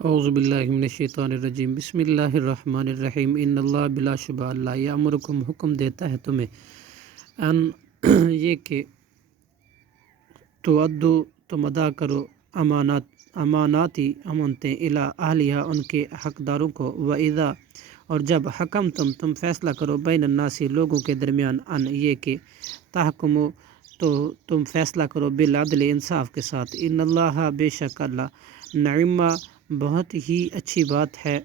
اعوذ باللہ من الشیطان الرجیم بسم اللہ الرحمن الرحیم ان اللہ بلا شبہ اللہ یامرکم حکم دیتا ہے تمہیں ان یہ کہ تم ادا کرو اماناتی امانتیں الی اہلیہ ان کے حقداروں کو وَإِذَا اور جب حکم تم فیصلہ کرو بین الناس لوگوں کے درمیان ان یہ کہ تحکمو تو تم فیصلہ کرو بالعدل انصاف کے ساتھ ان اللہ بے شک اللہ نعمہ بہت ہی اچھی بات ہے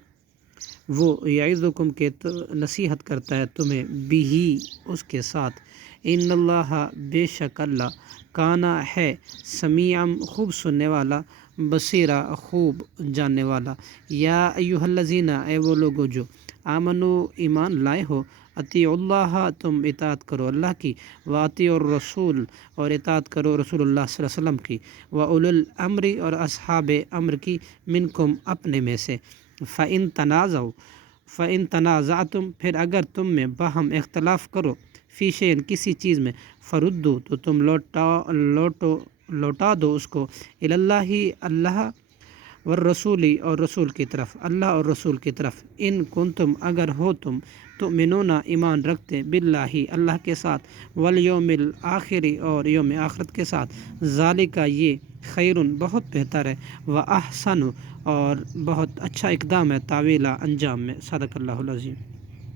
وہ یعظکم کے نصیحت کرتا ہے تمہیں بھی اس کے ساتھ ان اللہ بے شک اللہ کانا ہے سمیعا خوب سننے والا بصیرا خوب جاننے والا یا ایھا الذین اے وہ لوگو جو آمنو ایمان لائے ہو اطیعوا اللہ تم اطاعت کرو اللہ کی واطیعوا الرسول اور اطاعت کرو رسول اللہ صلی اللہ علیہ وسلم کی واولی الامر اور اصحاب امر کی منکم اپنے میں سے فَإِن تنازعتم پھر اگر تم میں باہم اختلاف کرو فی شیء کسی چیز میں فردو تو تم لوٹا دو اس کو الی اللہ اللہ والرسول اور رسول کی طرف اللہ اور رسول کی طرف ان کنتم اگر ہو تم تؤمنون ایمان رکھتے باللہ اللہ کے ساتھ والیوم الآخر اور یوم آخرت کے ساتھ ذالک یہ خیر بہت بہتر ہے واحسن اور بہت اچھا اقدام ہے تاویلا انجام میں صدق اللہ العظیم۔